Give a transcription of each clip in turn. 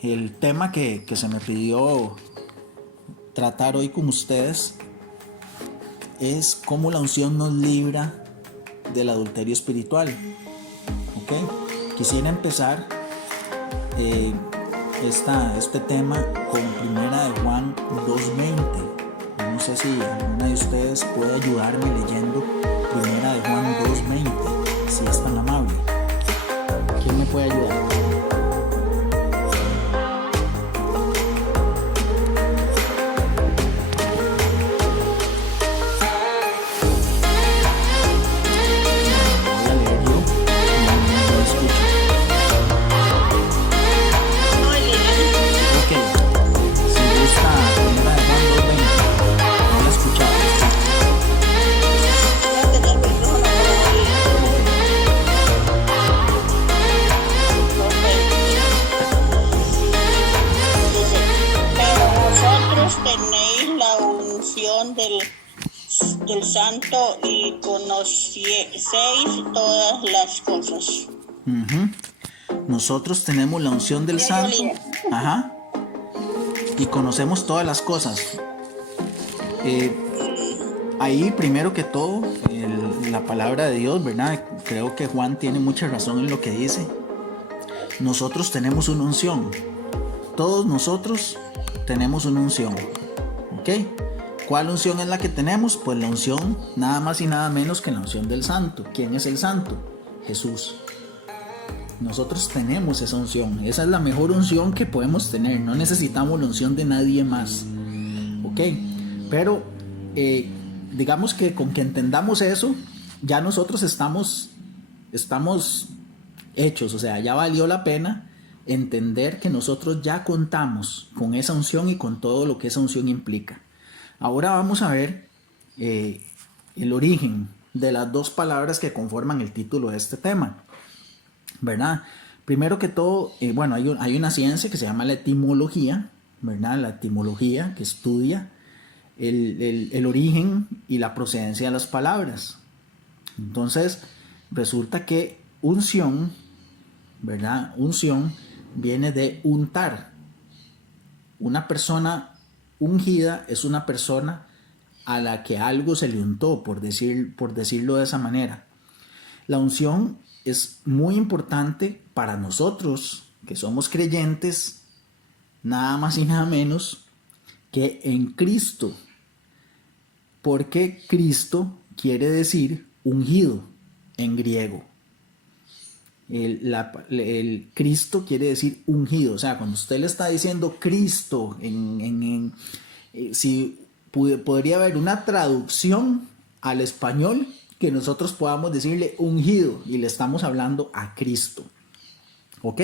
El tema que se me pidió tratar hoy con ustedes es cómo la unción nos libra del adulterio espiritual. ¿Ok? Quisiera empezar este tema con Primera de Juan 2:20. No sé si alguna de ustedes puede ayudarme leyendo Primera de Juan 2:20, si es tan amable. ¿Quién me puede ayudar? Del santo y conocéis todas las cosas. Nosotros tenemos la unción del santo. Ajá. Y conocemos todas las cosas. Ahí, primero que todo, la palabra de Dios, ¿verdad? Creo que Juan tiene mucha razón en lo que dice. Nosotros tenemos una unción. Todos nosotros tenemos una unción. ¿Ok? ¿Cuál unción es la que tenemos? Pues la unción, nada más y nada menos que la unción del santo. ¿Quién es el santo? Jesús. Nosotros tenemos esa unción. Esa es la mejor unción que podemos tener. No necesitamos la unción de nadie más. ¿Ok? Pero digamos que con que entendamos eso, ya nosotros estamos hechos. O sea, ya valió la pena entender que nosotros ya contamos con esa unción y con todo lo que esa unción implica. Ahora vamos a ver el origen de las dos palabras que conforman el título de este tema, ¿verdad? Primero que todo, bueno, hay una ciencia que se llama la etimología, ¿verdad? La etimología que estudia el origen y la procedencia de las palabras. Entonces, resulta que unción, ¿verdad? Unción viene de untar. Una persona ungida es una persona a la que algo se le untó, por decirlo de esa manera. La unción es muy importante para nosotros, que somos creyentes, nada más y nada menos que en Cristo. Porque Cristo quiere decir ungido en griego. El Cristo quiere decir ungido. O sea, cuando usted le está diciendo Cristo, si podría haber una traducción al español que nosotros podamos decirle ungido y le estamos hablando a Cristo. ¿Ok?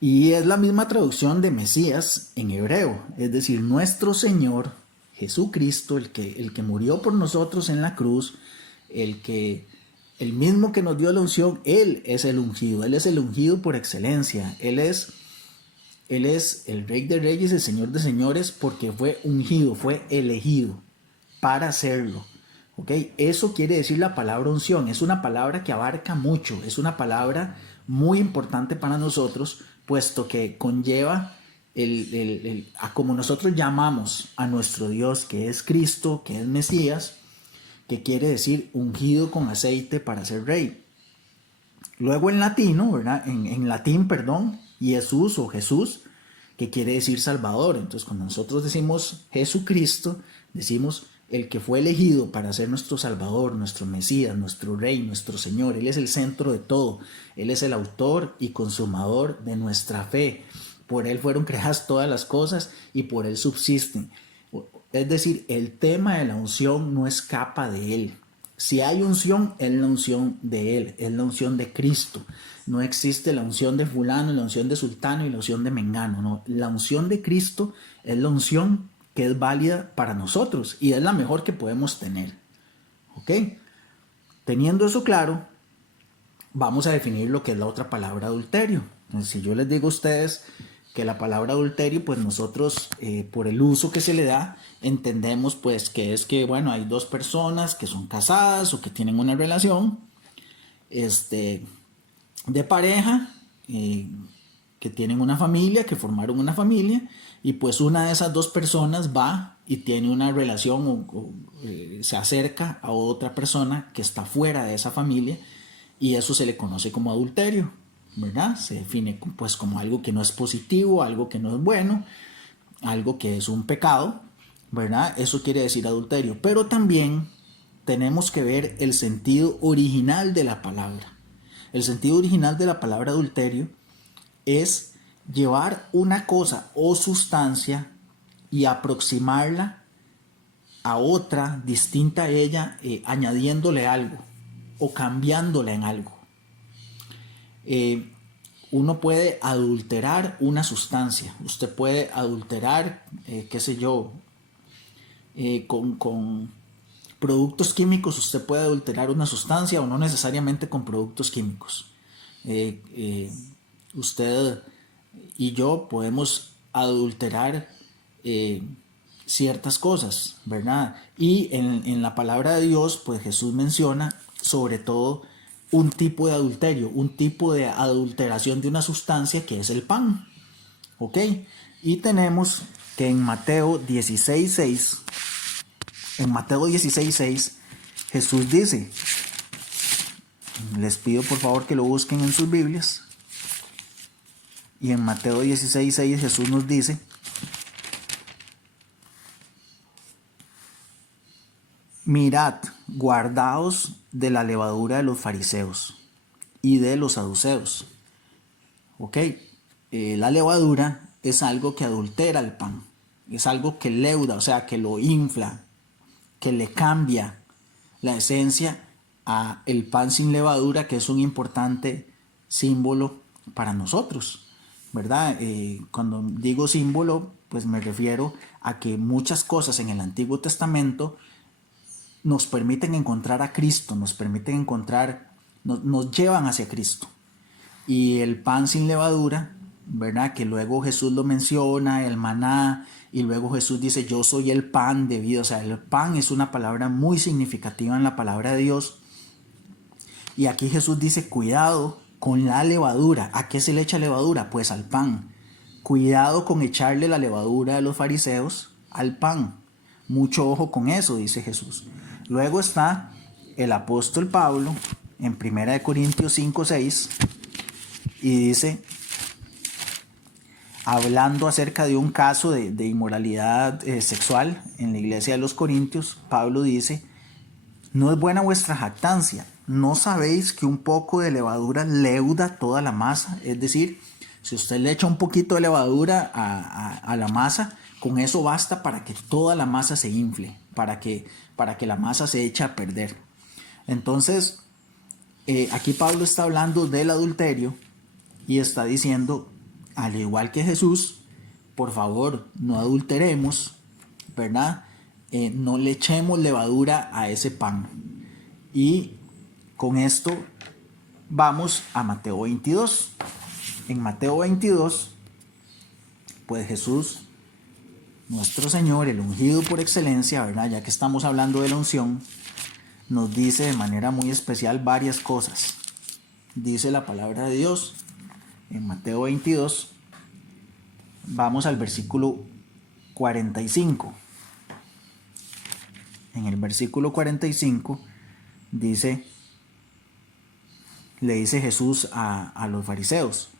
Y es la misma traducción de Mesías en hebreo. Es decir, nuestro Señor Jesucristo, el que murió por nosotros en la cruz, el mismo que nos dio la unción, Él es el ungido. Él es el ungido por excelencia. Él es el Rey de Reyes, el Señor de Señores, porque fue ungido, fue elegido para hacerlo. ¿Ok? Eso quiere decir la palabra unción. Es una palabra que abarca mucho. Es una palabra muy importante para nosotros, puesto que conlleva a como nosotros llamamos a nuestro Dios, que es Cristo, que es Mesías, que quiere decir ungido con aceite para ser rey. Luego en latino, ¿verdad? En latín, perdón, Jesús o Jesús, que quiere decir Salvador. Entonces, cuando nosotros decimos Jesucristo, decimos el que fue elegido para ser nuestro Salvador, nuestro Mesías, nuestro Rey, nuestro Señor. Él es el centro de todo. Él es el autor y consumador de nuestra fe. Por Él fueron creadas todas las cosas y por Él subsisten. Es decir, el tema de la unción no escapa de Él. Si hay unción, es la unción de Él, es la unción de Cristo. No existe la unción de fulano, la unción de sultano y la unción de mengano. No. La unción de Cristo es la unción que es válida para nosotros y es la mejor que podemos tener. ¿Ok? Teniendo eso claro, vamos a definir lo que es la otra palabra adulterio. Entonces, si yo les digo a ustedes que la palabra adulterio, pues nosotros por el uso que se le da, entendemos pues que es que, bueno, hay dos personas que son casadas o que tienen una relación de pareja, que que tienen una familia, que formaron una familia, y pues una de esas dos personas va y tiene una relación se acerca a otra persona que está fuera de esa familia, y eso se le conoce como adulterio, ¿verdad? Se define pues como algo que no es positivo, algo que no es bueno, algo que es un pecado, ¿verdad? Eso quiere decir adulterio. Pero también tenemos que ver el sentido original de la palabra. El sentido original de la palabra adulterio es llevar una cosa o sustancia y aproximarla a otra distinta a ella, añadiéndole algo o cambiándola en algo. Uno puede adulterar una sustancia. Usted puede adulterar, qué sé yo, con productos químicos. Usted puede adulterar una sustancia, o no necesariamente con productos químicos. Usted y yo podemos adulterar ciertas cosas, ¿verdad? Y en la palabra de Dios, pues Jesús menciona sobre todo un tipo de adulterio, un tipo de adulteración de una sustancia, que es el pan, ¿ok? Y tenemos que en Mateo 16:6, Jesús dice, les pido por favor que lo busquen en sus Biblias, y en Mateo 16:6 Jesús nos dice: mirad, guardaos de la levadura de los fariseos y de los saduceos. Ok, la levadura es algo que adultera el pan, es algo que leuda, o sea, que lo infla, que le cambia la esencia a el pan sin levadura, que es un importante símbolo para nosotros, ¿verdad? Cuando digo símbolo, pues me refiero a que muchas cosas en el Antiguo Testamento nos permiten encontrar a Cristo, nos permiten encontrar, nos llevan hacia Cristo. Y el pan sin levadura, ¿verdad? Que luego Jesús lo menciona, el maná, y luego Jesús dice, yo soy el pan de vida. O sea, el pan es una palabra muy significativa en la palabra de Dios. Y aquí Jesús dice, cuidado con la levadura. ¿A qué se le echa levadura? Pues al pan. Cuidado con echarle la levadura de los fariseos al pan. Mucho ojo con eso, dice Jesús. Luego está el apóstol Pablo en 1 Corintios 5:6 y dice, hablando acerca de un caso de inmoralidad sexual en la iglesia de los Corintios, Pablo dice, no es buena vuestra jactancia, ¿no sabéis que un poco de levadura leuda toda la masa? Es decir, si usted le echa un poquito de levadura a la masa, con eso basta para que toda la masa se infle, para que la masa se eche a perder. Entonces, aquí Pablo está hablando del adulterio y está diciendo, al igual que Jesús, por favor, no adulteremos, ¿verdad? No le echemos levadura a ese pan. Y con esto vamos a Mateo 22. En Mateo 22, pues Jesús, nuestro Señor, el ungido por excelencia, ¿verdad? Ya que estamos hablando de la unción, nos dice de manera muy especial varias cosas. Dice la palabra de Dios en Mateo 22, vamos al versículo 45. En el versículo 45 dice, le dice Jesús a los fariseos,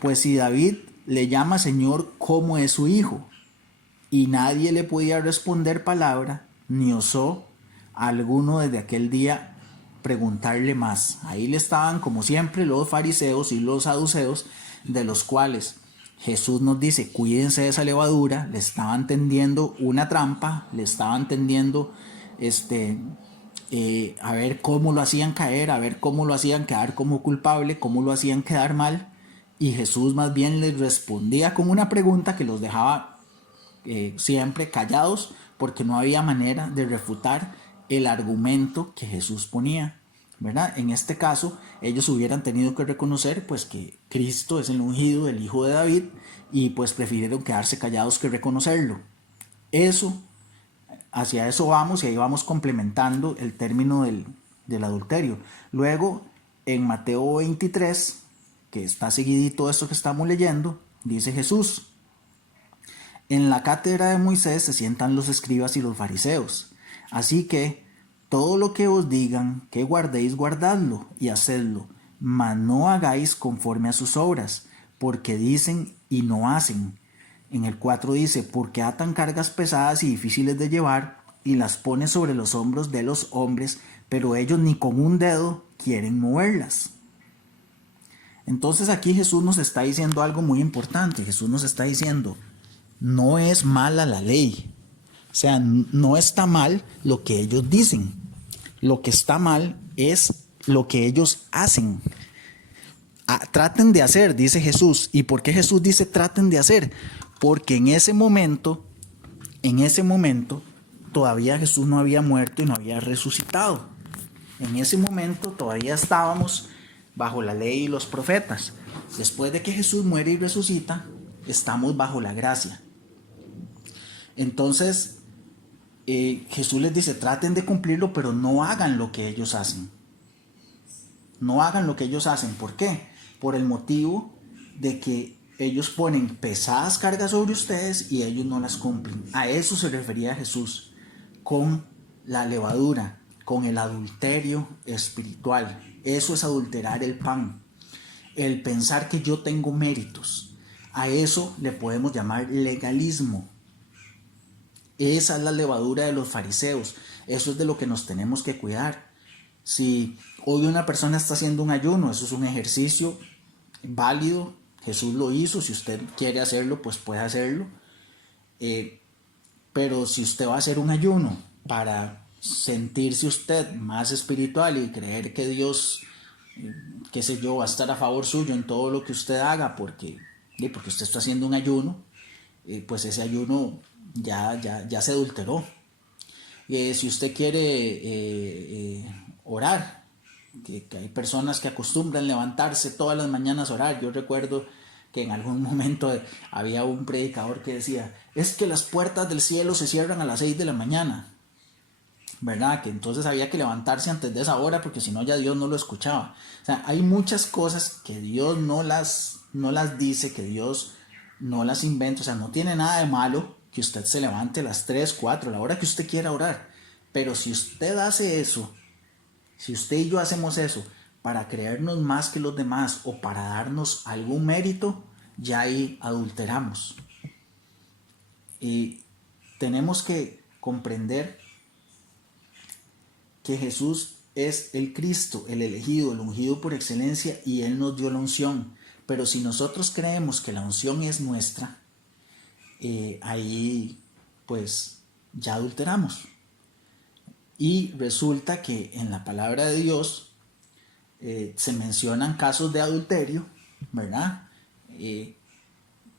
pues si David le llama Señor, ¿cómo es su hijo? Y nadie le podía responder palabra, ni osó alguno desde aquel día preguntarle más. Ahí le estaban, como siempre, los fariseos y los saduceos, de los cuales Jesús nos dice, cuídense de esa levadura. Le estaban tendiendo una trampa, le estaban tendiendo a ver cómo lo hacían caer, a ver cómo lo hacían quedar como culpable, cómo lo hacían quedar mal. Y Jesús más bien les respondía con una pregunta que los dejaba siempre callados, porque no había manera de refutar el argumento que Jesús ponía, ¿verdad? En este caso, ellos hubieran tenido que reconocer pues que Cristo es el ungido, el hijo de David, y pues prefirieron quedarse callados que reconocerlo. Hacia eso vamos, y ahí vamos complementando el término del adulterio. Luego, en Mateo 23, que está seguidito esto que estamos leyendo, dice Jesús: en la cátedra de Moisés se sientan los escribas y los fariseos. Así que todo lo que os digan que guardéis, guardadlo y hacedlo, mas no hagáis conforme a sus obras, porque dicen y no hacen. En el 4 dice: porque atan cargas pesadas y difíciles de llevar y las pone sobre los hombros de los hombres, pero ellos ni con un dedo quieren moverlas. Entonces aquí Jesús nos está diciendo algo muy importante. Jesús nos está diciendo: no es mala la ley. O sea, no está mal lo que ellos dicen. Lo que está mal es lo que ellos hacen. Traten de hacer, dice Jesús. ¿Y por qué Jesús dice traten de hacer? Porque en ese momento, todavía Jesús no había muerto y no había resucitado. En ese momento todavía estábamos bajo la ley y los profetas. Después de que Jesús muere y resucita, estamos bajo la gracia. Entonces, Jesús les dice, traten de cumplirlo, pero no hagan lo que ellos hacen. No hagan lo que ellos hacen. ¿Por qué? Por el motivo de que ellos ponen pesadas cargas sobre ustedes y ellos no las cumplen. A eso se refería Jesús con la levadura, con el adulterio espiritual. Eso es adulterar el pan. El pensar que yo tengo méritos. A eso le podemos llamar legalismo. Esa es la levadura de los fariseos. Eso es de lo que nos tenemos que cuidar. Si hoy una persona está haciendo un ayuno, eso es un ejercicio válido. Jesús lo hizo. Si usted quiere hacerlo, pues puede hacerlo. Pero si usted va a hacer un ayuno para sentirse usted más espiritual y creer que Dios, qué sé yo, va a estar a favor suyo en todo lo que usted haga porque usted está haciendo un ayuno, pues ese ayuno ya se adulteró. Si usted quiere orar, que hay personas que acostumbran levantarse todas las mañanas a orar. Yo recuerdo que en algún momento había un predicador que decía, es que las puertas del cielo se cierran a las 6 de la mañana, ¿verdad? Que entonces había que levantarse antes de esa hora porque si no ya Dios no lo escuchaba. O sea, hay muchas cosas que Dios no las dice, que Dios no las inventa. O sea, no tiene nada de malo que usted se levante a las 3, 4, a la hora que usted quiera orar. Pero si usted hace eso, si usted y yo hacemos eso para creernos más que los demás o para darnos algún mérito, ya ahí adulteramos. Y tenemos que comprender que Jesús es el Cristo, el elegido, el ungido por excelencia, y Él nos dio la unción. Pero si nosotros creemos que la unción es nuestra, ahí pues ya adulteramos. Y resulta que en la palabra de Dios se mencionan casos de adulterio, ¿verdad?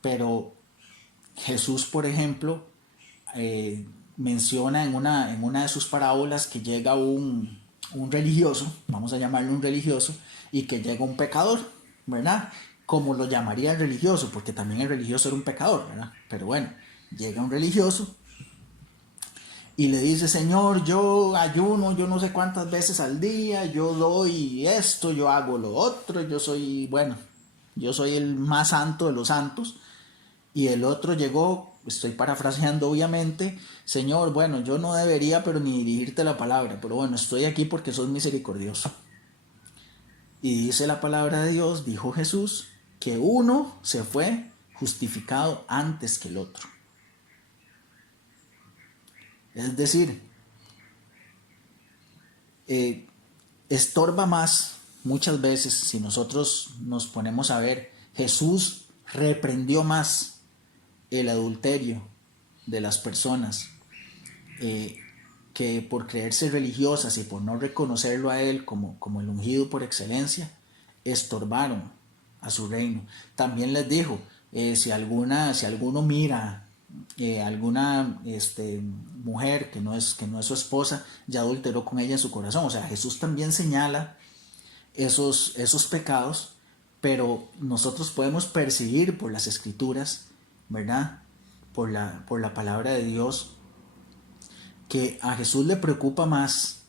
Pero Jesús, por ejemplo, menciona en una de sus parábolas que llega un religioso, vamos a llamarlo un religioso, y que llega un pecador, ¿verdad? Como lo llamaría el religioso, porque también el religioso era un pecador, ¿verdad? Pero bueno, llega un religioso y le dice, Señor, yo ayuno, yo no sé cuántas veces al día, yo doy esto, yo hago lo otro, yo soy el más santo de los santos. Y el otro llegó, estoy parafraseando obviamente, Señor, bueno, yo no debería pero ni dirigirte la palabra, pero bueno, estoy aquí porque sos misericordioso. Y dice la palabra de Dios, dijo Jesús, que uno se fue justificado antes que el otro. Es decir, estorba más muchas veces si nosotros nos ponemos a ver, Jesús reprendió más el adulterio de las personas que por creerse religiosas y por no reconocerlo a Él como el ungido por excelencia, estorbaron a su reino. También les dijo, si alguno mira alguna mujer que no es su esposa, ya adulteró con ella en su corazón. O sea, Jesús también señala esos pecados, pero nosotros podemos percibir por las escrituras, ¿verdad? Por la palabra de Dios, que a Jesús le preocupa más,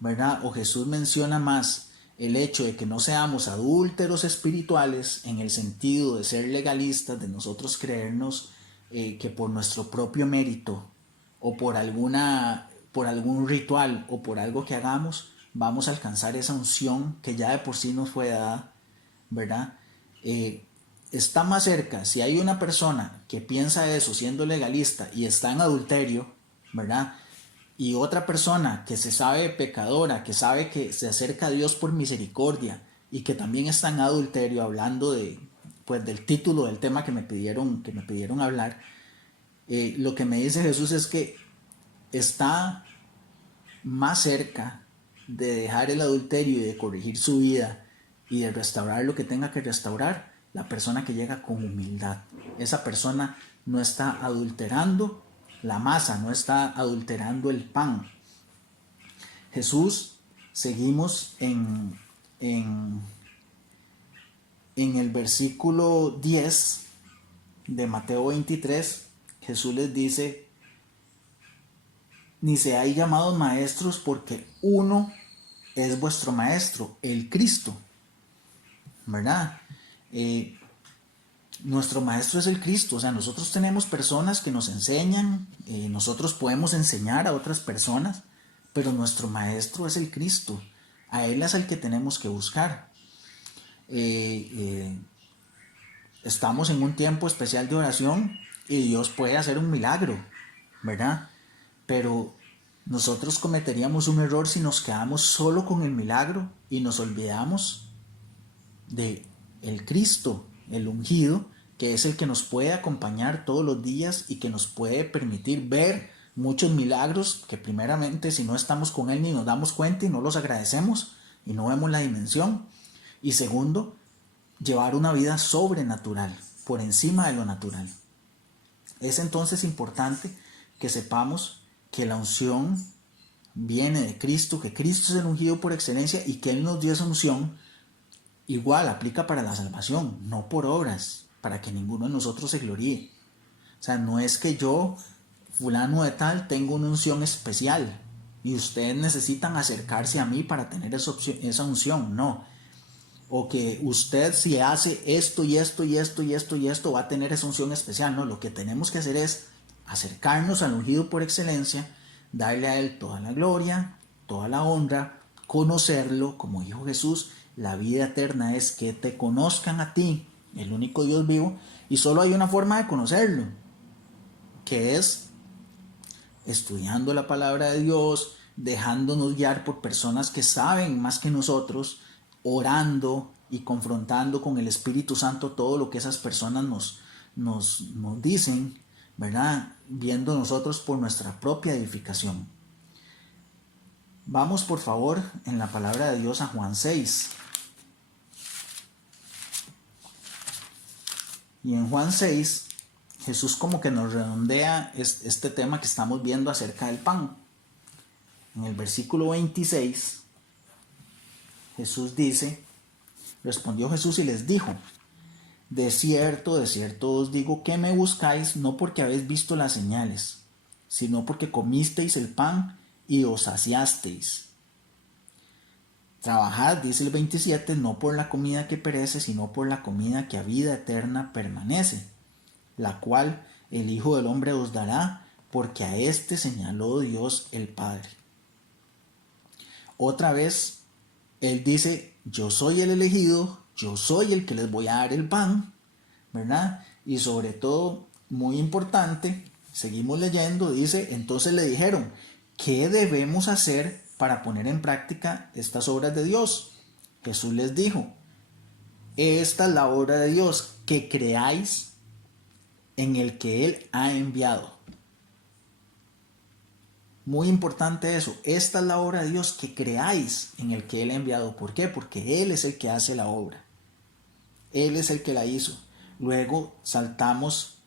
¿verdad? O Jesús menciona más el hecho de que no seamos adúlteros espirituales en el sentido de ser legalistas, de nosotros creernos que por nuestro propio mérito o por algún ritual o por algo que hagamos vamos a alcanzar esa unción que ya de por sí nos fue dada, ¿verdad? Está más cerca, si hay una persona que piensa eso siendo legalista y está en adulterio, ¿verdad? Y otra persona que se sabe pecadora, que sabe que se acerca a Dios por misericordia y que también está en adulterio, hablando pues, del título del tema que me pidieron hablar, lo que me dice Jesús es que está más cerca de dejar el adulterio y de corregir su vida y de restaurar lo que tenga que restaurar, la persona que llega con humildad. Esa persona no está adulterando la masa, no está adulterando el pan. Jesús, seguimos en el versículo 10 de Mateo 23, Jesús les dice: ni seáis llamados maestros, porque uno es vuestro maestro, el Cristo, ¿verdad? Nuestro maestro es el Cristo. O sea, nosotros tenemos personas que nos enseñan, nosotros podemos enseñar a otras personas, pero nuestro maestro es el Cristo. A Él es el que tenemos que buscar. Estamos en un tiempo especial de oración y Dios puede hacer un milagro, ¿verdad? Pero nosotros cometeríamos un error si nos quedamos solo con el milagro y nos olvidamos de el Cristo, el ungido, que es el que nos puede acompañar todos los días y que nos puede permitir ver muchos milagros que primeramente, si no estamos con Él, ni nos damos cuenta y no los agradecemos y no vemos la dimensión. Y segundo, llevar una vida sobrenatural, por encima de lo natural. Es entonces importante que sepamos que la unción viene de Cristo, que Cristo es el ungido por excelencia y que Él nos dio esa unción. Igual aplica para la salvación, no por obras, para que ninguno de nosotros se gloríe. O sea, no es que yo, fulano de tal, tengo una unción especial y ustedes necesitan acercarse a mí para tener esa unción, no. O que usted, si hace esto y esto y esto y esto y esto, va a tener esa unción especial. No, lo que tenemos que hacer es acercarnos al ungido por excelencia, darle a Él toda la gloria, toda la honra, conocerlo, como dijo Jesús. La vida eterna es que te conozcan a ti, el único Dios vivo, y solo hay una forma de conocerlo, que es estudiando la palabra de Dios, dejándonos guiar por personas que saben más que nosotros, orando y confrontando con el Espíritu Santo todo lo que esas personas nos dicen, ¿verdad? Viendo nosotros por nuestra propia edificación. Vamos por favor en la palabra de Dios a Juan 6. Y en Juan 6, Jesús como que nos redondea este tema que estamos viendo acerca del pan. En el versículo 26, Jesús dice: respondió Jesús y les dijo: de cierto os digo que me buscáis no porque habéis visto las señales, sino porque comisteis el pan y os saciasteis. Trabajad, dice el 27, no por la comida que perece, sino por la comida que a vida eterna permanece, la cual el Hijo del Hombre os dará, porque a éste señaló Dios el Padre. Otra vez, Él dice: yo soy el elegido, yo soy el que les voy a dar el pan, ¿verdad? Y sobre todo, muy importante, seguimos leyendo, dice: entonces le dijeron: ¿qué debemos hacer para poner en práctica estas obras de Dios? Jesús les dijo: esta es la obra de Dios, que creáis en el que Él ha enviado. Muy importante eso. Esta es la obra de Dios, que creáis en el que Él ha enviado. ¿Por qué? Porque Él es el que hace la obra. Él es el que la hizo. Luego saltamos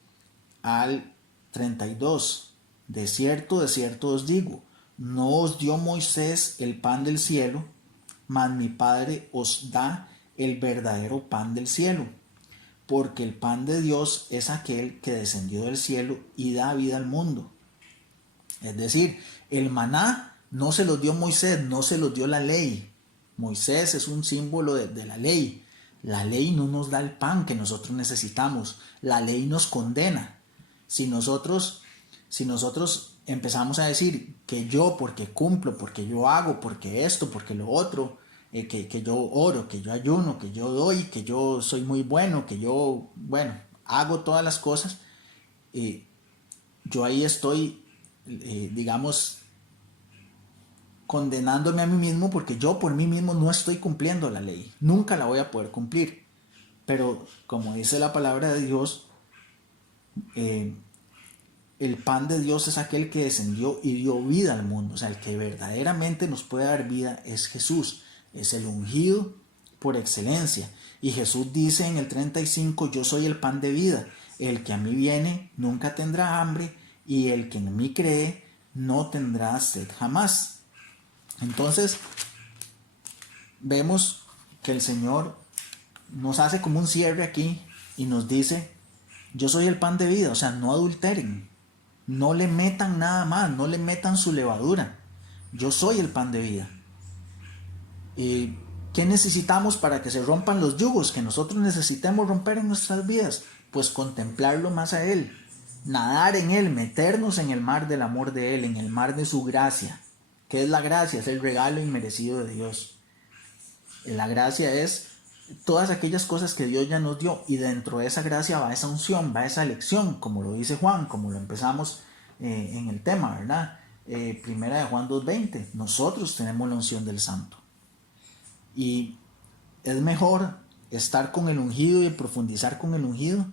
al 32. De cierto os digo, no os dio Moisés el pan del cielo, mas mi Padre os da el verdadero pan del cielo. Porque el pan de Dios es aquel que descendió del cielo y da vida al mundo. Es decir, el maná no se los dio Moisés, no se los dio la ley, Moisés es un símbolo de la ley. La ley no nos da el pan que nosotros necesitamos. La ley nos condena. Si nosotros empezamos a decir que yo, porque cumplo, porque yo hago, porque esto, porque lo otro, que yo oro, que yo ayuno, que yo doy, que yo soy muy bueno, que yo, bueno, hago todas las cosas, yo ahí estoy, digamos, condenándome a mí mismo, porque yo por mí mismo no estoy cumpliendo la ley. Nunca la voy a poder cumplir. Pero como dice la palabra de Dios, el pan de Dios es aquel que descendió y dio vida al mundo. O sea, el que verdaderamente nos puede dar vida es Jesús. Es el ungido por excelencia. Y Jesús dice en el 35, yo soy el pan de vida. El que a mí viene nunca tendrá hambre, y el que en mí cree no tendrá sed jamás. Entonces, vemos que el Señor nos hace como un cierre aquí y nos dice, yo soy el pan de vida. O sea, no adulteren, no le metan nada más, no le metan su levadura. Yo soy el pan de vida. ¿Y qué necesitamos para que se rompan los yugos que nosotros necesitemos romper en nuestras vidas? Pues contemplarlo más a Él, nadar en Él, meternos en el mar del amor de Él, en el mar de su gracia. ¿Qué es la gracia? Es el regalo inmerecido de Dios. La gracia es todas aquellas cosas que Dios ya nos dio, y dentro de esa gracia va esa unción, va esa elección, como lo dice Juan, como lo empezamos en el tema, ¿verdad? Primera de Juan 2:20, nosotros tenemos la unción del Santo. Y es mejor estar con el ungido y profundizar con el ungido,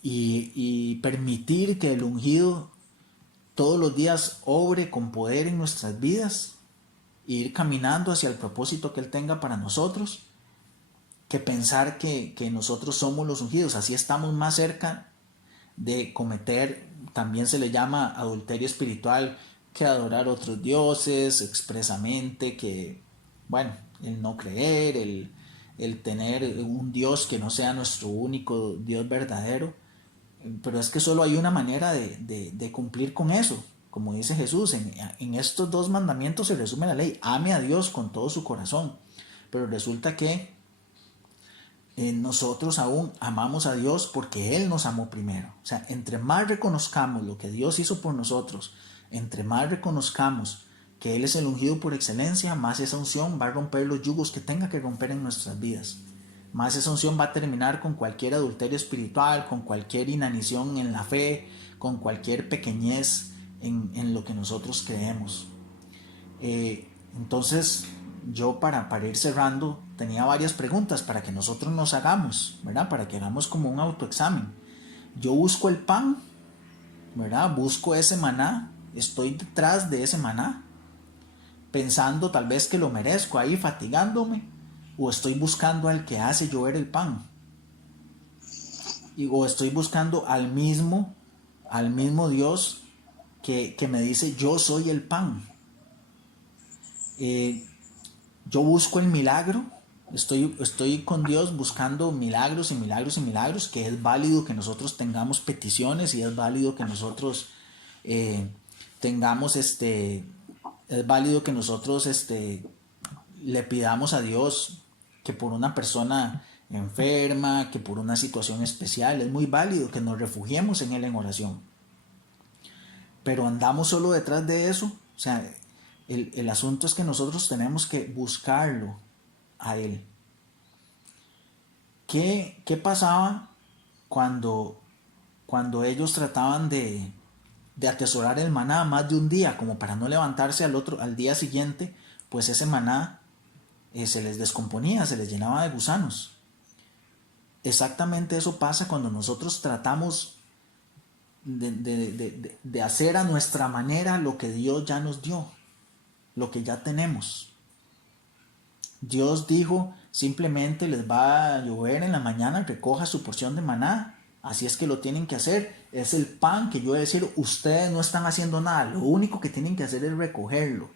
y permitir que el ungido todos los días obre con poder en nuestras vidas, e ir caminando hacia el propósito que Él tenga para nosotros, que pensar que nosotros somos los ungidos. Así estamos más cerca de cometer, también se le llama adulterio espiritual, que adorar otros dioses expresamente, que, bueno, el no creer, el tener un Dios que no sea nuestro único Dios verdadero. Pero es que solo hay una manera de cumplir con eso. Como dice Jesús, en estos 2 mandamientos se resume la ley: ame a Dios con todo su corazón. Pero resulta que nosotros aún amamos a Dios porque Él nos amó primero. O sea, entre más reconozcamos lo que Dios hizo por nosotros, entre más reconozcamos que Él es el ungido por excelencia, más esa unción va a romper los yugos que tenga que romper en nuestras vidas. Más esa unción va a terminar con cualquier adulterio espiritual, con cualquier inanición en la fe, con cualquier pequeñez en lo que nosotros creemos. Entonces, yo para ir cerrando, tenía varias preguntas para que nosotros nos hagamos, ¿verdad? Para que hagamos como un autoexamen. Yo busco el pan, ¿verdad? Busco ese maná, estoy detrás de ese maná, pensando tal vez que lo merezco, ahí fatigándome. O estoy buscando al que hace llover el pan. O estoy buscando al mismo Dios que me dice, yo soy el pan. Yo busco el milagro. Estoy con Dios buscando milagros y milagros y milagros, que es válido que nosotros tengamos peticiones, y es válido que nosotros tengamos es válido que nosotros le pidamos a Dios que por una persona enferma, que por una situación especial. Es muy válido que nos refugiemos en Él en oración. Pero andamos solo detrás de eso. O sea, el asunto es que nosotros tenemos que buscarlo a Él. ¿Qué pasaba cuando ellos trataban de atesorar el maná más de un día, como para no levantarse al día siguiente? Pues ese maná se les descomponía, se les llenaba de gusanos. Exactamente eso pasa cuando nosotros tratamos de hacer a nuestra manera lo que Dios ya nos dio, lo que ya tenemos. Dios dijo, simplemente les va a llover en la mañana, recoja su porción de maná, así es que lo tienen que hacer. Es el pan que yo voy a decir, ustedes no están haciendo nada, lo único que tienen que hacer es recogerlo.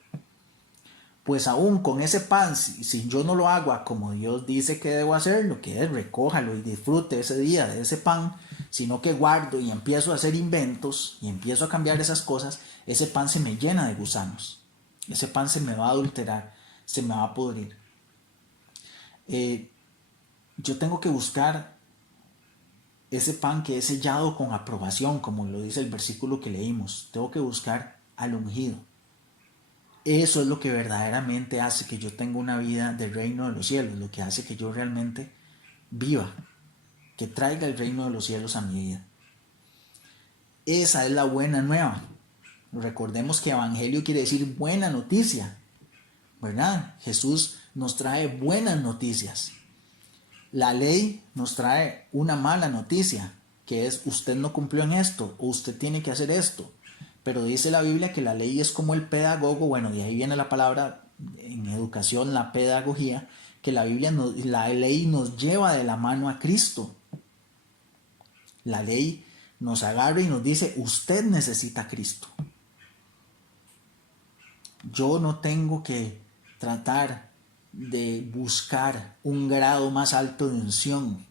Pues aún con ese pan, si yo no lo hago como Dios dice que debo hacer, lo que es recójalo y disfrute ese día de ese pan, sino que guardo y empiezo a hacer inventos y empiezo a cambiar esas cosas, ese pan se me llena de gusanos, ese pan se me va a adulterar, se me va a pudrir. Yo tengo que buscar ese pan que es sellado con aprobación, como lo dice el versículo que leímos. Tengo que buscar al ungido. Eso es lo que verdaderamente hace que yo tenga una vida del reino de los cielos, lo que hace que yo realmente viva, que traiga el reino de los cielos a mi vida. Esa es la buena nueva. Recordemos que evangelio quiere decir buena noticia, ¿verdad? Jesús nos trae buenas noticias. La ley nos trae una mala noticia, que es usted no cumplió en esto o usted tiene que hacer esto. Pero dice la Biblia que la ley es como el pedagogo, bueno, de ahí viene la palabra en educación, la pedagogía, que la ley nos lleva de la mano a Cristo. La ley nos agarra y nos dice, usted necesita a Cristo. Yo no tengo que tratar de buscar un grado más alto de unción.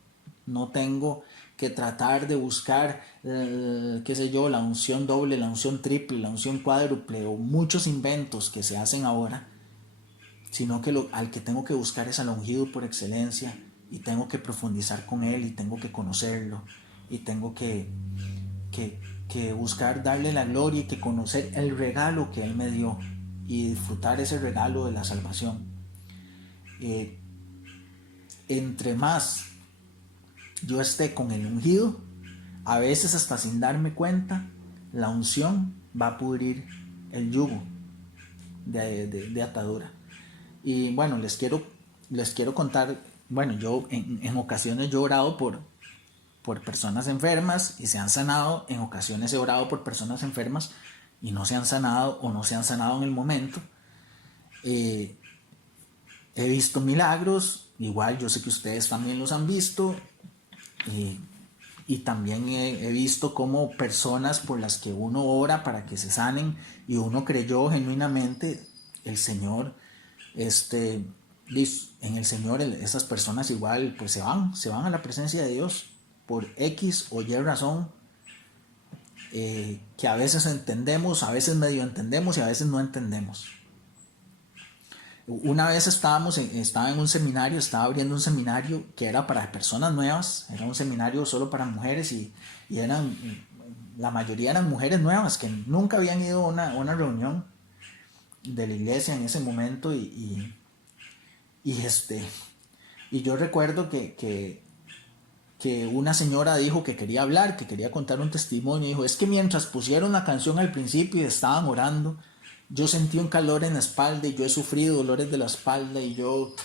No tengo que tratar de buscar, qué sé yo, la unción doble, la unción triple, la unción cuádruple o muchos inventos que se hacen ahora, sino que al que tengo que buscar es al ungido por excelencia y tengo que profundizar con él y tengo que conocerlo y tengo que buscar darle la gloria y que conocer el regalo que él me dio y disfrutar ese regalo de la salvación. Entre más yo esté con el ungido, a veces hasta sin darme cuenta, la unción va a pudrir el yugo de atadura. Y bueno, les quiero contar, bueno, yo en ocasiones yo he orado por personas enfermas y se han sanado, en ocasiones he orado por personas enfermas y no se han sanado o no se han sanado en el momento. He visto milagros, igual yo sé que ustedes también los han visto, y también he visto cómo personas por las que uno ora para que se sanen y uno creyó genuinamente, el Señor, en el Señor esas personas igual pues se van a la presencia de Dios por X o Y razón, que a veces entendemos, a veces medio entendemos y a veces no entendemos. Una vez estaba en un seminario, estaba abriendo un seminario que era para personas nuevas, era un seminario solo para mujeres y la mayoría eran mujeres nuevas que nunca habían ido a una reunión de la iglesia en ese momento y yo recuerdo que una señora dijo que quería hablar, que quería contar un testimonio y dijo, es que mientras pusieron la canción al principio y estaban orando, yo sentí un calor en la espalda y yo he sufrido dolores de la espalda y yo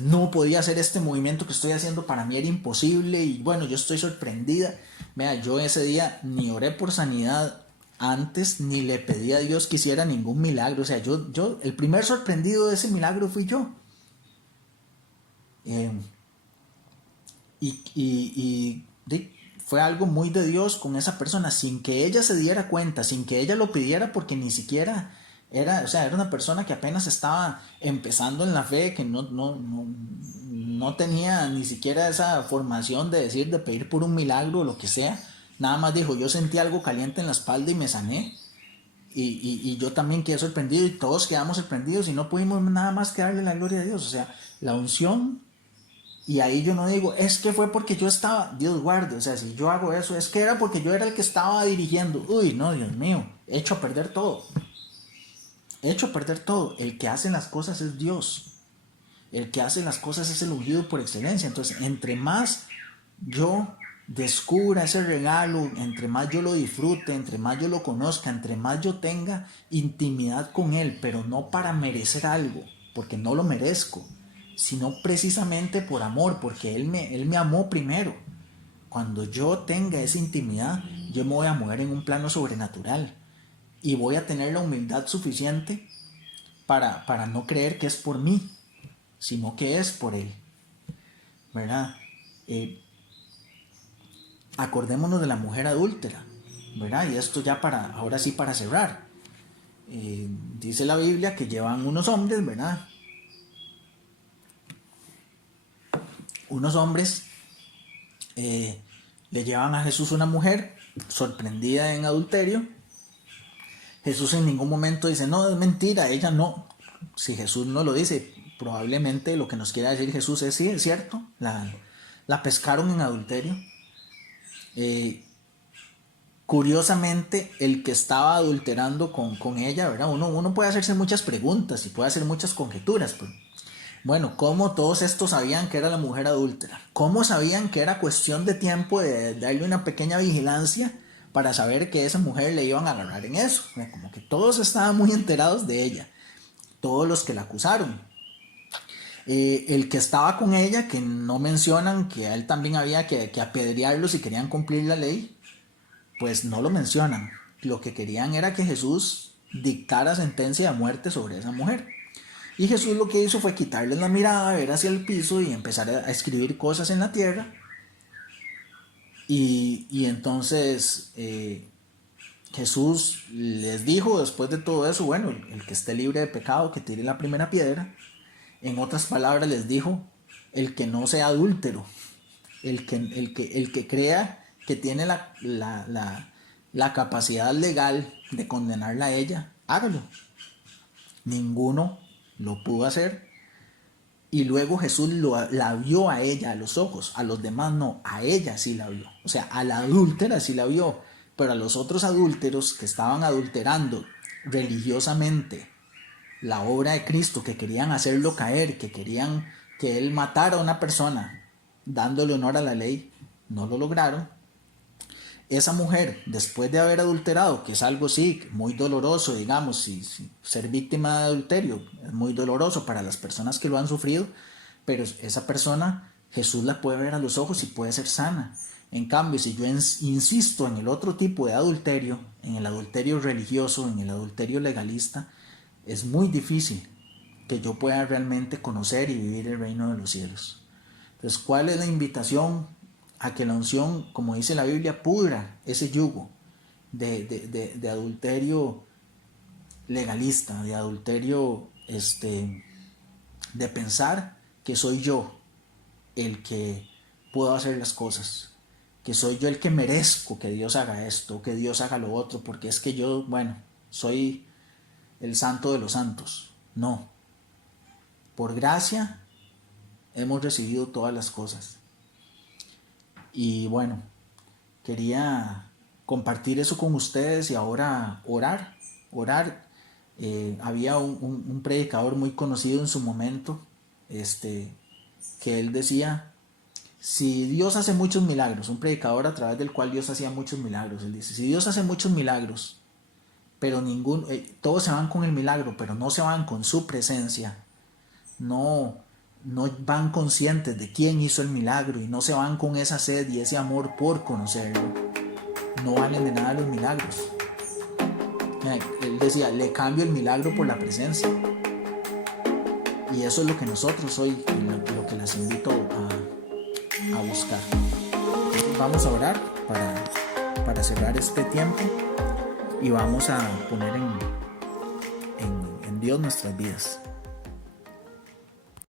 no podía hacer este movimiento que estoy haciendo, para mí era imposible y bueno, yo estoy sorprendida. Vea, yo ese día ni oré por sanidad antes, ni le pedí a Dios que hiciera ningún milagro. O sea, yo el primer sorprendido de ese milagro fui yo. Fue algo muy de Dios con esa persona, sin que ella se diera cuenta, sin que ella lo pidiera, porque ni siquiera era una persona que apenas estaba empezando en la fe, que no tenía ni siquiera esa formación de pedir por un milagro o lo que sea. Nada más dijo, yo sentí algo caliente en la espalda y me sané. Y yo también quedé sorprendido y todos quedamos sorprendidos y no pudimos nada más que darle la gloria a Dios. O sea, la unción. Y ahí yo no digo, es que fue porque yo estaba, Dios guarde, o sea, si yo hago eso, es que era porque yo era el que estaba dirigiendo. Uy, no, Dios mío, hecho a perder todo. Hecho a perder todo. El que hace las cosas es Dios. El que hace las cosas es el ungido por excelencia. Entonces, entre más yo descubra ese regalo, entre más yo lo disfrute, entre más yo lo conozca, entre más yo tenga intimidad con Él, pero no para merecer algo, porque no lo merezco, sino precisamente por amor, porque Él me amó primero. Cuando yo tenga esa intimidad, yo me voy a mover en un plano sobrenatural y voy a tener la humildad suficiente para no creer que es por mí, sino que es por Él, ¿verdad? Acordémonos de la mujer adúltera, ¿verdad? Y esto ya ahora sí para cerrar. Dice la Biblia que llevan unos hombres, ¿verdad? Unos hombres le llevan a Jesús una mujer sorprendida en adulterio. Jesús en ningún momento dice, no, es mentira, ella no. Si Jesús no lo dice, probablemente lo que nos quiera decir Jesús es, sí, es cierto, la pescaron en adulterio. Curiosamente, el que estaba adulterando con ella, ¿verdad? Uno puede hacerse muchas preguntas y puede hacer muchas conjeturas, pero bueno, ¿cómo todos estos sabían que era la mujer adúltera? ¿Cómo sabían que era cuestión de tiempo de darle una pequeña vigilancia para saber que esa mujer le iban a agarrar en eso? Como que todos estaban muy enterados de ella, todos los que la acusaron. El que estaba con ella, que no mencionan que a él también había que apedrearlo si querían cumplir la ley, pues no lo mencionan. Lo que querían era que Jesús dictara sentencia de muerte sobre esa mujer. Y Jesús lo que hizo fue quitarles la mirada, ver hacia el piso y empezar a escribir cosas en la tierra. Y entonces Jesús les dijo después de todo eso, bueno, el que esté libre de pecado, que tire la primera piedra. En otras palabras les dijo, el que no sea adúltero, el que crea que tiene la capacidad legal de condenarla a ella, hágalo. Ninguno lo pudo hacer. Y luego Jesús la vio a ella a los ojos, a los demás no, a ella sí la vio. O sea, a la adúltera sí la vio, pero a los otros adúlteros que estaban adulterando religiosamente la obra de Cristo, que querían hacerlo caer, que querían que él matara a una persona dándole honor a la ley, no lo lograron. Esa mujer, después de haber adulterado, que es algo sí, muy doloroso, digamos, si ser víctima de adulterio es muy doloroso para las personas que lo han sufrido, pero esa persona, Jesús la puede ver a los ojos y puede ser sana. En cambio, si yo insisto en el otro tipo de adulterio, en el adulterio religioso, en el adulterio legalista, es muy difícil que yo pueda realmente conocer y vivir el reino de los cielos. Entonces, ¿cuál es la invitación? A que la unción, como dice la Biblia, pudra ese yugo de adulterio legalista, de adulterio de pensar que soy yo el que puedo hacer las cosas, que soy yo el que merezco que Dios haga esto, que Dios haga lo otro, porque es que yo, bueno, soy el santo de los santos. No, por gracia hemos recibido todas las cosas. Y bueno, quería compartir eso con ustedes y ahora orar. Había un predicador muy conocido en su momento, que él decía, si Dios hace muchos milagros, un predicador a través del cual Dios hacía muchos milagros, él dice, si Dios hace muchos milagros, pero todos se van con el milagro, pero no se van con su presencia, no van conscientes de quién hizo el milagro y no se van con esa sed y ese amor por conocerlo, no valen de nada los milagros. Él decía, le cambio el milagro por la presencia. Y eso es lo que nosotros hoy, lo que les invito a buscar. Entonces vamos a orar para cerrar este tiempo y vamos a poner en Dios nuestras vidas.